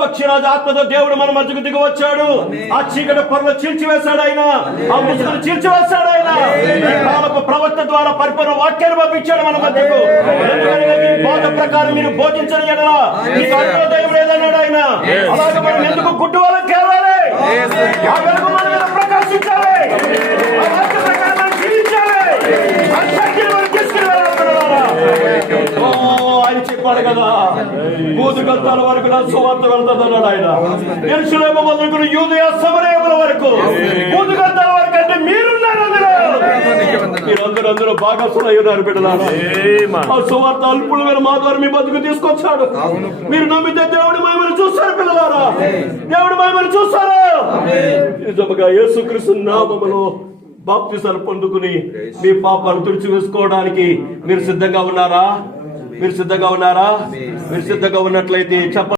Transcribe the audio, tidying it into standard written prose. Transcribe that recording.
పక్షిరాజు ఆత్మతో దేవుడు మన మధ్యకు దిగి వచ్చాడు. ఆ చీకటి పొరలు చీల్చివేశాడు ఆయన, ఆ ముసుగును చీల్చివేశాడు ఆయన. కాలపు ప్రవక్త ద్వారా పరిపూర్ణ వాక్యాన్ని పంపించాడు మన మధ్యకు. బోధ ప్రకారం మీరు బోధించని ఎడల మీకు అరుణోదయం లేదన్నాడు ఆయన. అలాగే మనం ఎందుకు గుడ్డు వాళ్ళకి కేవాలి? ఆ వెలుగు మన మీద ప్రకాశించాలి, ఆ వాక్య ప్రకారం మనం జీవించాలి, ఆ శక్తిని మనం తీసుకుని వెళ్ళాలనుకున్నారా? ఆయన చెప్పాడు కదా, భూదిగంతాల వరకు నా సువార్త వెళ్తుందన్నాడు ఆయన. యెరూషలేము మొదలుకొని యూదయ సమరయముల వరకు, భూదిగంతాల వరకు అంటే మీరున్నారు అందులో. మీరందరూ భాగస్వాములు అయ్యారు బిడ్డలారా. ఆ సువార్త అల్పులమైన మా ద్వారా మీ బతుకు తీసుకొచ్చాడు. మీరు నమ్మితే దేవుడి మహిమను చూస్తారు పిల్లలారా, దేవుడి మహిమను చూస్తారు. నిజముగా యేసుక్రీస్తు నామములో బాప్తిసాలు పొందుకుని మీ పాపాలను తుడిచివేసుకోవడానికి మీరు సిద్ధంగా ఉన్నారా? మీరు సిద్ధంగా ఉన్నారా? మీరు సిద్ధంగా ఉన్నట్లయితే చెప్పండి.